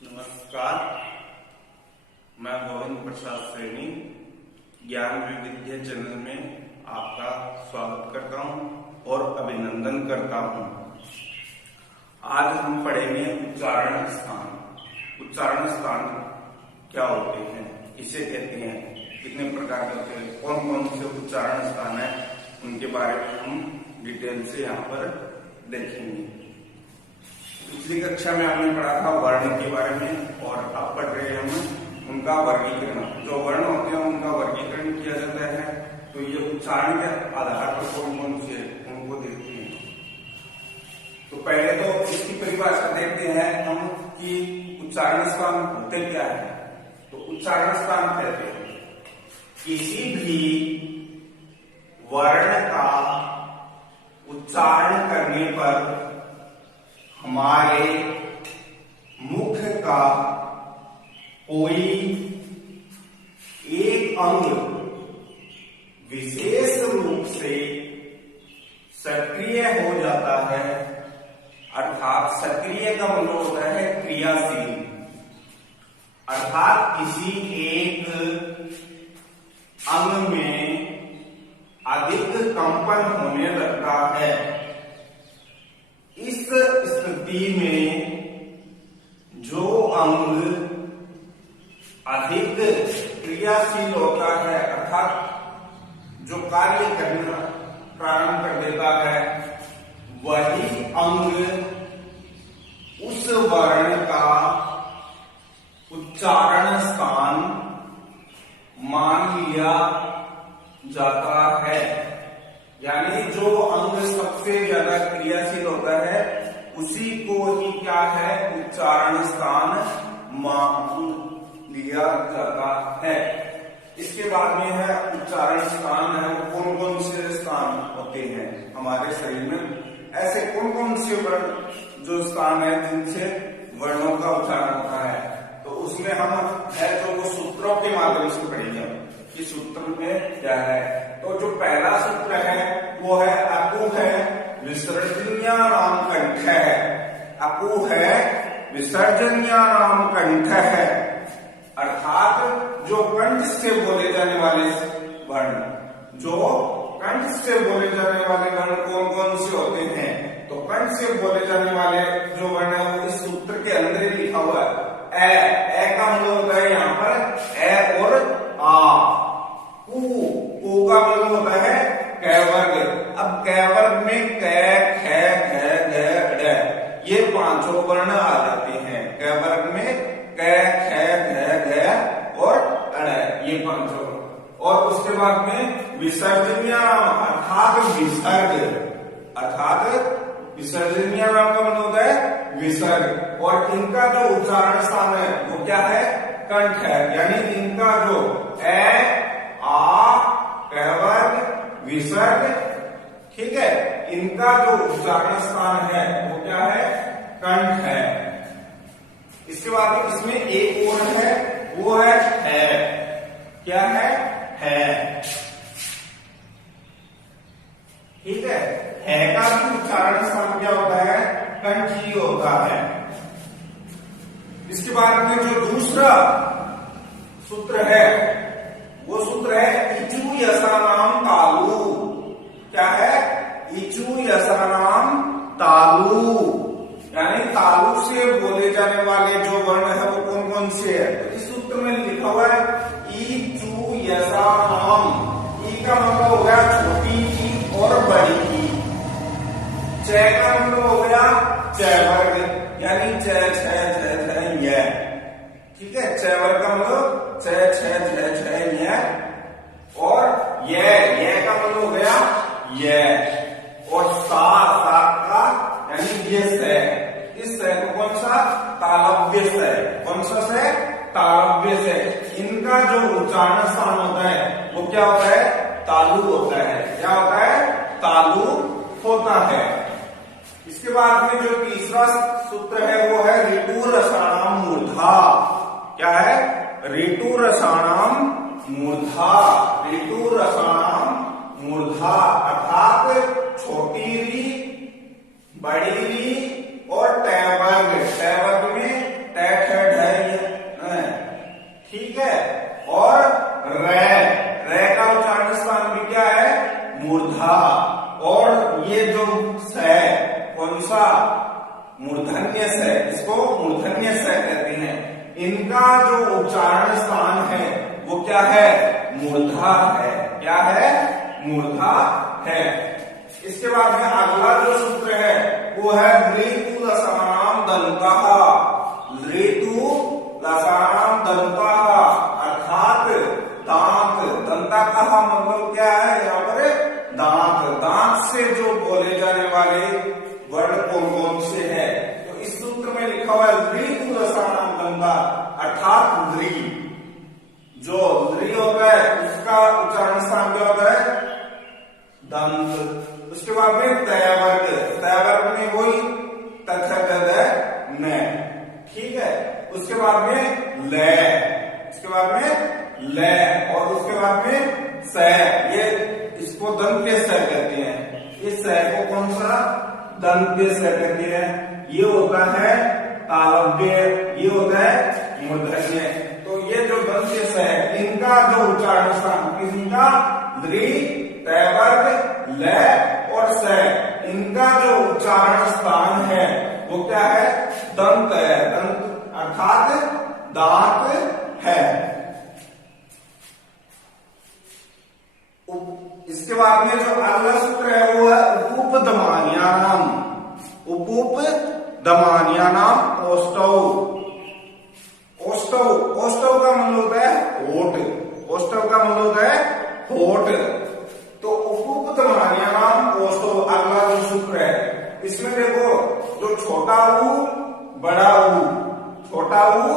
नमस्कार, मैं गोविंद प्रसाद सैनी ज्ञान विविध्य चैनल में आपका स्वागत करता हूं और अभिनंदन करता हूं। आज हम पढ़ेंगे उच्चारण स्थान। उच्चारण स्थान क्या होते हैं, किसे कहते हैं, कितने प्रकार के होते हैं, कौन कौन से उच्चारण स्थान है, उनके बारे में हम डिटेल से यहाँ पर देखेंगे। पिछली कक्षा में हमने पढ़ा था वर्ण के बारे में और अब पढ़ रहे हैं हम उनका वर्गीकरण। जो वर्ण होते हैं उनका वर्गीकरण किया जाता है। तो ये उच्चारण के आधार पर कौन कौन से उनको देखते हैं। तो पहले तो इसकी परिभाषा देखते हैं हम कि उच्चारण स्थान होते क्या है। तो उच्चारण स्थान कहते हैं किसी भी वर्ण का उच्चारण करने पर हमारे मुख का कोई एक अंग विशेष रूप से सक्रिय हो जाता है, अर्थात सक्रिय का मतलब होता है क्रियाशील, अर्थात किसी एक अंग में अधिक कंपन होने लगता है। इस स्थिति में जो अंग अधिक क्रियाशील होता है, अर्थात जो कार्य करना प्रारंभ कर देता है, वही अंग उस वर्ण का उच्चारण स्थान मान लिया जाता है। यानी जो अंग सबसे ज्यादा क्रियाशील होता है उसी को ही क्या है, उच्चारण स्थान मान लिया जाता है। इसके बाद में है उच्चारण स्थान है, वो कौन कौन से स्थान होते हैं हमारे शरीर में, ऐसे कौन कौन से वर्ण जो स्थान है जिनसे वर्णों का उच्चारण होता है। तो उसमें हम है जो वो सूत्रों के माध्यम से पढ़ेंगे कि सूत्र में क्या है। तो जो पहला सूत्र है वो है अकु है विसर्जन्यानाम कंठ है। अकु है विसर्जन्यानाम कंठ है, अर्थात जो कंठ से बोले जाने वाले वर्ण, जो कंठ से बोले जाने वाले वर्ण कौन कौन से होते हैं। तो कंठ से बोले जाने वाले जो वर्ण है वो इस सूत्र के अंदर ही लिखा हुआ है। ए का मतलब होता है यहाँ पर ए और आ। कु का मतलब होता है कैवर्ग। अब कैवर्ग में कै ख घ ढ ये पांचों वर्ण आ जाते हैं। कैवर्ग में कै ख घ और अड़ ये पांचों। और उसके बाद में विसर्जन्याम अर्थात विसर्ग, अर्थात विसर्जन्याम का मतलब होता है विसर्ग। और इनका जो उच्चारण स्थान है वो क्या है, कंठ है। यानी इनका जो ए आ कैवर्ग विसर्ग, ठीक है, इनका जो उच्चारण स्थान है वो क्या है, कंठ है। इसके बाद इसमें एक और है, वो है क्या है, ठीक है का भी उच्चारण स्थान क्या होता है, कंठ ही होता है। इसके बाद में जो दूसरा सूत्र है वो सूत्र है इचु यसानाम तालु। क्या है, इचु यसानाम तालु, यानी तालु से बोले जाने वाले जो वर्ण है वो कौन कौन से है। तो इस सूत्र में लिखा हुआ है इचु यसानाम। ई का मतलब हो गया छोटी ई और बड़ी ई। च का मतलब हो गया चैवर्ग, यानी च छ य, ठीक है। चैवर्ग का मतलब छ छ य। और ये का मतलब हो गया ये। और सा का यानी ये से, इस से को कौन सा, तालव्य से। कौन सा से, तालव्य से। इनका जो उच्चारण स्थान होता है वो क्या होता है, तालु होता है। क्या होता है, तालु होता है। इसके बाद में जो तीसरा सूत्र है वो है ऋतु रसाणाम मूर्धा। क्या है, ऋतु रसाणाम मूर्धा। ऋतु रसाणाम मूर्धा अर्थात छोटी री, बड़ी री और टैवर्ग। टैवर्ग में ट ठ मूर्धन्य स, इसको मूर्धन्य स कहते हैं। इनका जो उच्चारण स्थान है वो क्या है? मूर्धा है। क्या है? मूर्धा है। इसके बाद में अगला जो सूत्र है वो है ऋतु लसानाम दंतः। ऋतु लसानाम दंतः अर्थात दांत। दंता का मतलब क्या है? यहाँ पर दांत। दांत से जो बोले जाने वाले वर्ण कौन कौन से है? तो इस सूत्र में लिखा हुआ है ऋतु रसानाम दंतः अर्थात ऋ। जो ऋ होता है उसका उच्चारण स्थान क्या होता है? दंत। उसके बाद में तय वर्ग। तय वर्ग में वही तथगत है न। ठीक है। उसके बाद में ल। उसके बाद में ल और उसके बाद में स। ये इसको दंत के स कहते हैं। इस स को कौन सा? दंत के स कहते हैं। ये होता है तालव्य, ये होता है मूर्धन्य। तो ये जो दंत के स है इनका जो उच्चारण स्थान, इनका ऋ, तय वर्ग, ल और स, इनका जो उच्चारण स्थान है वो क्या है? दंत है। दंत अर्थात दांत है। इसके बाद में जो अगला सूत्र है वो है उपूप दमान्यानाम। उपूप दमान्यानाम ओष्ठौ। ओष्ठौ, ओष्ठौ का मतलब होता है होठ। ओष्ठौ का मतलब होता है होठ। तो उपूप दमान्यानाम ओष्ठौ अगला जो सूत्र है इसमें देखो जो छोटा ऊ, बड़ा ऊ, छोटा ऊ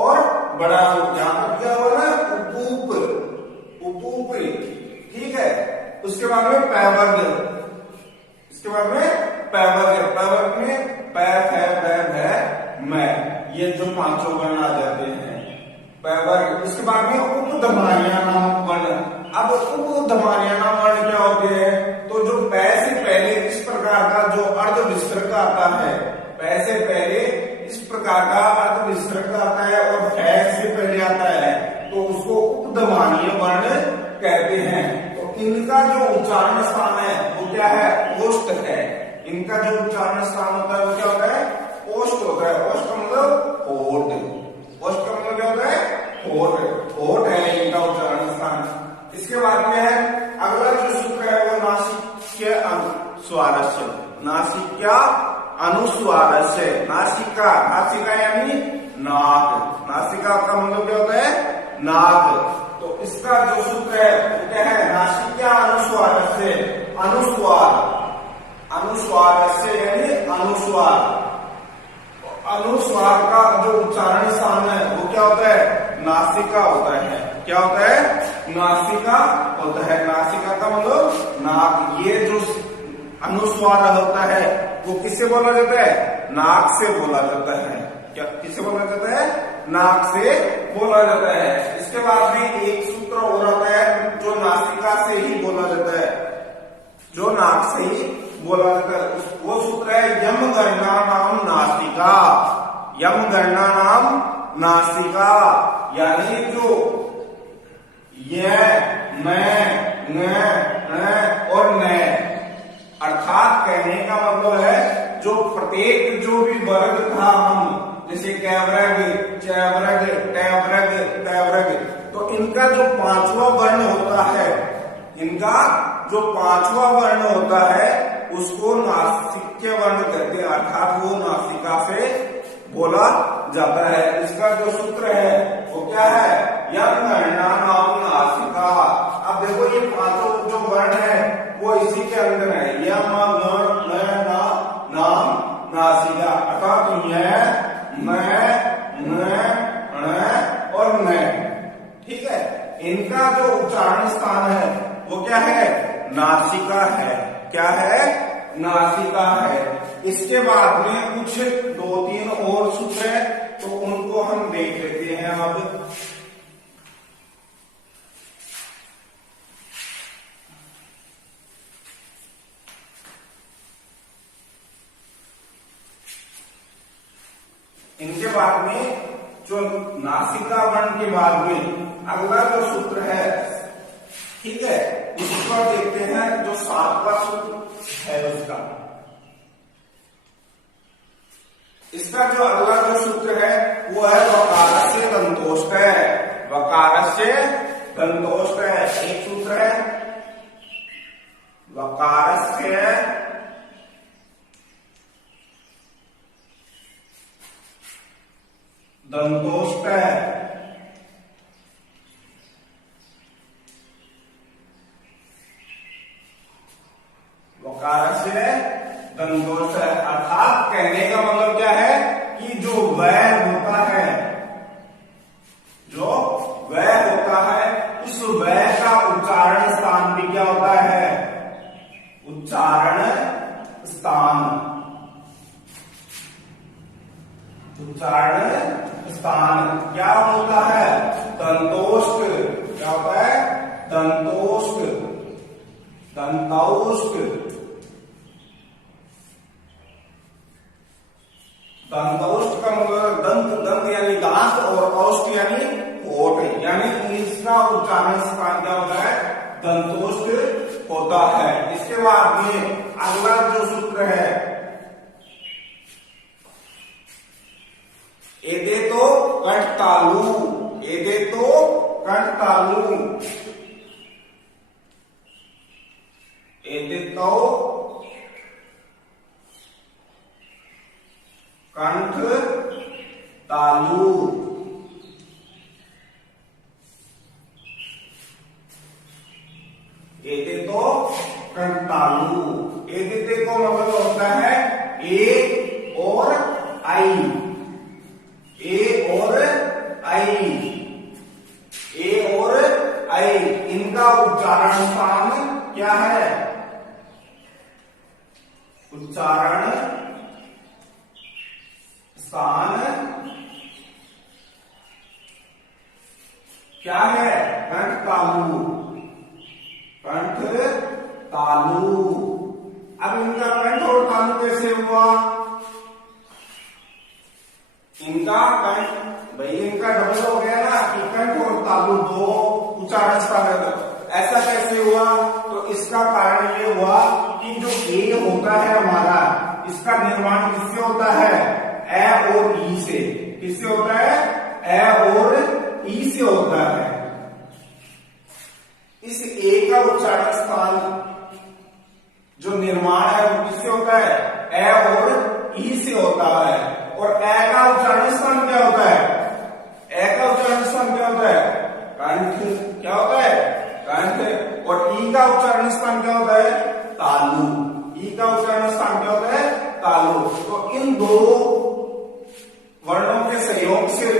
और बड़ा ऊ, यहां पर क्या हुआ ना? उपूप। उपूप। ठीक है। उसके बाद में पैवर्ग। इसके बाद में पैवर्ग। पैवर्ग में पै, फै, बै, भै, मै, ये जो पांचों वर्ण आ जाते हैं पैवर्ग। इसके बाद में उपधमान्यानाम वर्ण। अब उपधमान्यानाम वर्ण क्या होते हैं? तो जो पै से पहले इस प्रकार का जो अर्ध विसर्ग आता है, पै से पहले इस प्रकार का अर्ध विसर्ग आता है और फै से पहले आता है तो उसको उपधमानीय वर्ण कहते हैं। तो इनका जो उच्चारण स्थान है वो क्या है? ओष्ठ है। इनका जो उच्चारण स्थान होता है वो क्या होता है? ओष्ठ होता है। ओष्ठ का मतलब होठ। ओष्ठ का मतलब क्या होता है? होठ। होठ है इनका उच्चारण स्थान। इसके बाद में है अगला जो सूत्र है वो नासिक्य अनुस्वारस्य। नासिक्या अनुस्वारस्य। नासिका, नासिका यानी नाक। नासिका का मतलब क्या होता है? नाक। तो इसका जो सूत्र है वो क्या है? नासिक्या अनुस्वारस्य। अनुस्वार, अनुस्वारस्य यानी अनुस्वार। अनुस्वार का जो उच्चारण स्थान है वो क्या होता है? नासिका होता है। क्या होता है? नासिका होता है। नासिका का मतलब नाक। ये जो अनुस्वार होता है वो किससे बोला जाता है? नाक से बोला जाता है। क्या किससे बोला जाता है? नाक से बोला जाता है। इसके बाद में एक सूत्र और आता है जो नासिका से ही बोला जाता है, जो नाक से ही बोला जाता है। वो सूत्र है यम गणना नाम नासिका। यम गणना नाम नासिका यानी जो ये, मैं, न और न, अर्थात कहने का मतलब है जो प्रत्येक जो भी वर्ग था हम, जैसे कैवरग, चैवरग, टैवरग, तैवरग, तो इनका जो पांचवा वर्ण होता है, इनका जो पांचवा वर्ण होता है उसको नासिक्य वर्ण कहते हैं। अर्थात वो नासिका से बोला जाता है। इसका जो सूत्र है वो क्या है? यम गणना नाम नासिका। अब देखो ये पांचों जो वर्ण है वो इसी के अंदर है। यम, न, ना, नाम, नासिका। अर्थात यह, मैं, न और न। ठीक है। इनका जो उच्चारण स्थान है वो क्या है? नासिका है। क्या है? नासिका है। इसके बाद में कुछ 2-3 और सूत्र है तो उनको हम देख लेते हैं। अब इनके बाद में जो नासिका वर्ण के बाद में अगला जो सूत्र है, ठीक है, उसको देखते हैं। जो 7वां सूत्र है उसका इसका जो अगला जो सूत्र है वो है वकारस्य दंतोष्ठ है। वकारस्य दंतोष्ठ है, एक सूत्र है वकारस्य दंतोष्ठ है। वकारस्य दंतोष्ठ है अर्थात कहने का मतलब क्या है कि जो वय होता है, जो वय होता है उस वय का उच्चारण स्थान भी क्या होता है, उच्चारण स्थान। उच्चारण स्थान क्या होता है, दंतोष्ठ। क्या होता है, दंतोष्ठ, दंतौष्ठ। दंतौष्ठ का मतलब दंत, दंत यानी दांत और औष्ठ यानी होठ, यानी इसका उच्चारण स्थान क्या होता है, दंतोष्ठ होता है। इसके बाद में अगला जो सूत्र है एदे तो कंठ तालु, एदे तो कंठ तालु, एदे तो कंठ तालु। एदे तो कंठ तालु, एदे को मतलब होता है ए और आई, ए और आई, ए और आई, इनका उच्चारण स्थान क्या है, उच्चारण स्थान क्या है, कंठ तालु, कंठ तालु। अब इनका कंठ और तालु कैसे हुआ, इनका कंठ, भाई इनका डबल हो गया ना कि कंठ और तालु दो उच्चारण स्थान है, ऐसा कैसे हुआ, तो इसका कारण ये हुआ कि जो ए होता है हमारा, इसका निर्माण किससे होता है, ए और ई से। किससे होता है, ए और ई से होता है। इस ए का उच्चारण स्थान जो निर्माण है वो किससे होता है, ए और ई से होता है। और ए का उच्चारण स्थान क्या होता है, ए का उच्चारण स्थान क्या होता है, कंठ। क्या होता है, कंठ। और ई का उच्चारण स्थान क्या होता है, तालु। ई का उच्चारण स्थान क्या होता है, तालु। तो इन दो वर्णों के संयोग से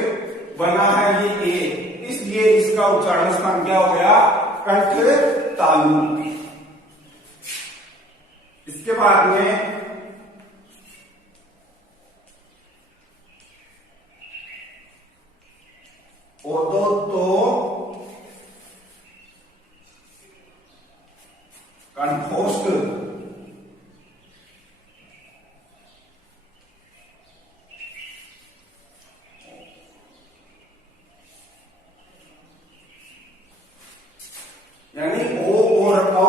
बना है ये ए, इसलिए इसका उच्चारण स्थान क्या हो गया, कंठ तालु। इसके बाद में ओदो तो कंठोष्ठ, यानी ओ और औ,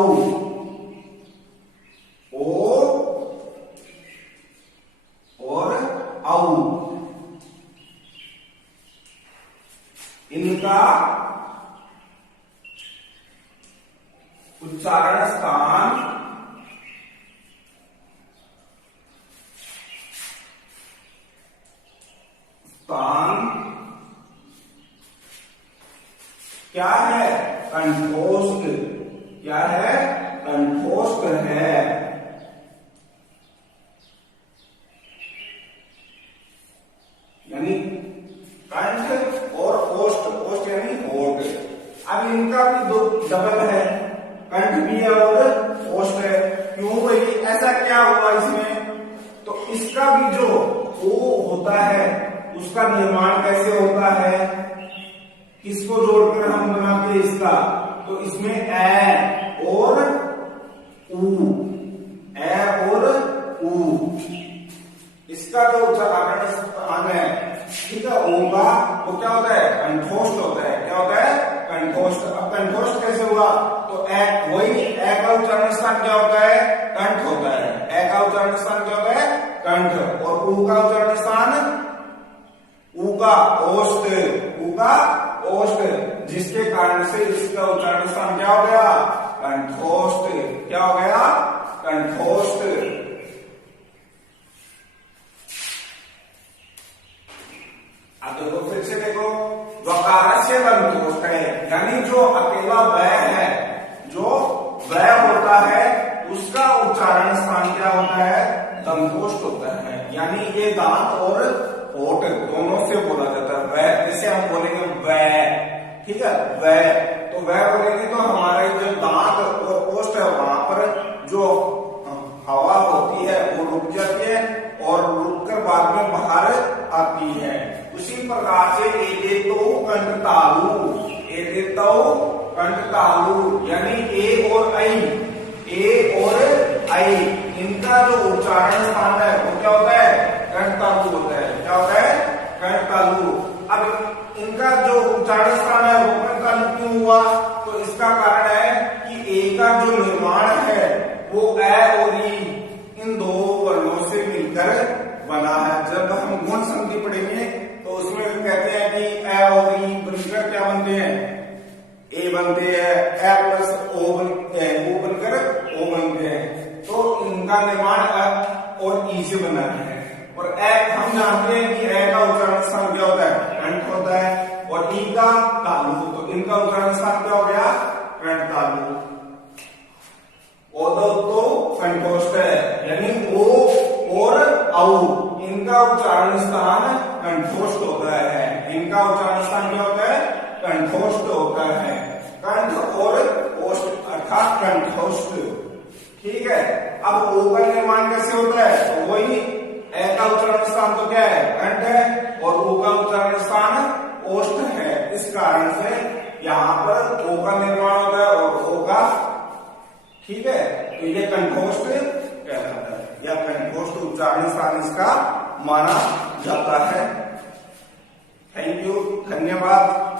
ओ और औ, इनका उच्चारण स्थान क्या है, कंठोष्ठ। क्या है, कंठोष्ठ है। यानी कंठ और ओष्ठ, ओष्ठ यानी होठ। अब इनका भी दो डबल है, कंठ भी है और ओष्ठ है। क्यों भाई, ऐसा क्या हुआ इसमें, तो इसका भी जो ओ होता है उसका निर्माण कैसे होता है, किसको जोड़कर हम बनाते हैं इसका, तो इसमें ए और ऊ, ए और ऊ, इसका जो उच्चारण स्थान है, ठीक है, ओ का वो क्या होता है, कंठोष्ठ होता है। क्या होता है, कंठोष्ठ। अब कंठोष्ठ कैसे हुआ, तो ए, वही ए का उच्चारण स्थान क्या होता है, कंठ होता है। ए का उच्चारण स्थान क्या होता है, कंठ। और ऊ का उच्चारण स्थान ऊ का ओष्ठ, ऊ का ओष्ठ, जिसके कारण से इसका उच्चारण स्थान क्या हो गया? कंठोष्ठ। क्या हो गया? कंठोष्ठ। अब देखो फिर से देखो, वकार से कंठोष्ठ है, यानी जो अकेला व है, जो व होता है उसका उच्चारण स्थान क्या होता है? दंतोष्ठ होता है। यानी ये दांत और होठ दोनों से बोला जाता है। व जैसे हम बोलेंगे व, ठीक है, व, तो व बोलेंगे तो हमारे जो दांत और ओष्ठ है वहां पर जो हवा होती है वो रुक जाती है और रुककर बाद में बाहर आती है। उसी प्रकार से एदेतो कंठतालु, एदेतो कंठतालु, यानी ए और ऐ, ए और ऐ, इनका जो उच्चारण स्थान है वो क्या होता है? कंठतालु होता है। क्या होता है? कंठतालु। अब इनका जो उच्चारण स्थान है वो कंठतालु क्यों हुआ? तो इसका कारण है कि ए का जो निर्माण है वो ए और ई इन दो वर्णों से मिलकर बना है। जब हम गुण संधि पढ़ेंगे तो उसमें कहते हैं कि ए और ई बनकर क्या बनते हैं? ए बनते हैं, ए प्लस ओ बनकर ओ बनते हैं। तो इनका निर्माण अ और ई से बना है। और ए हम जानते हैं कि ए का उच्चारण स्थान क्या होता है? कंठ होता है। और ई का तालु, तो इनका उच्चारण स्थान क्या हो गया? कंठ तालु। ओदो कंठोष्ठ है, यानी ओ और औ, इनका उच्चारण स्थान कंठोष्ठ होता है। इनका उच्चारण स्थान क्या होता है? कंठोष्ठ होता है। कंठ और ओष्ठ अर्थात कंठोष्ठ। ठीक है। अब ओ का निर्माण कैसे होता है? तो वही ए का उच्चारण स्थान तो क्या है? कंठ है, और ओ का उच्चारण स्थान ओष्ठ है। इस कारण से यहाँ पर ओ का निर्माण होता है और ओ का, ठीक है, तो ये कंठोष्ठ कहलाता है या कंठोष्ठ उच्चारण स्थान इसका माना जाता है। थैंक यू, धन्यवाद।